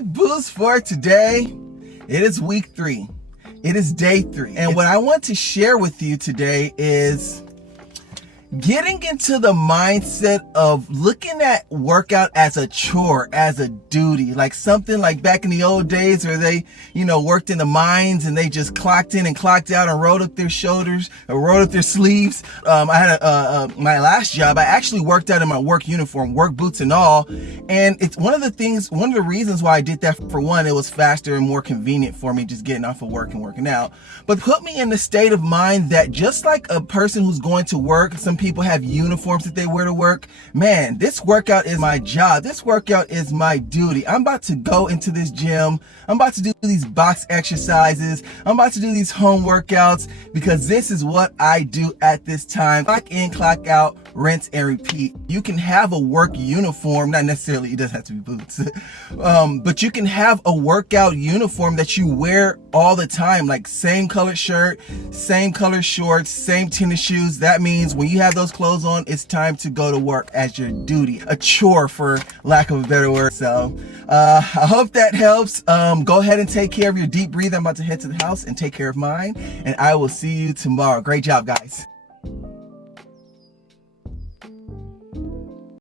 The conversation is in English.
quick boost for today. It is week 3. It is day 3. And what I want to share with you today is getting into the mindset of looking at workout as a chore, as a duty, like something like back in the old days where they, worked in the mines and they just clocked in and clocked out and rolled up their shoulders or rolled up their sleeves. I had my last job, I actually worked out in my work uniform, work boots and all. And it's one of the reasons why I did that. For one, it was faster and more convenient for me just getting off of work and working out. But put me in the state of mind that just like a person who's going to work, some people have uniforms that they wear to work. Man, this workout is my job. This workout is my duty. I'm about to go into this gym. I'm about to do these box exercises. I'm about to do these home workouts because this is what I do at this time. Clock in, clock out, rinse and repeat. You can have a work uniform, not necessarily, it doesn't have to be boots, but you can have a workout uniform that you wear all the time, like same color shirt, same color shorts, same tennis shoes. That means when you have those clothes on, it's time to go to work as your duty, a chore for lack of a better word. So I hope that helps. Go ahead and take care of your deep breathing. I'm about to head to the house and take care of mine, and I will see you tomorrow. Great job, guys.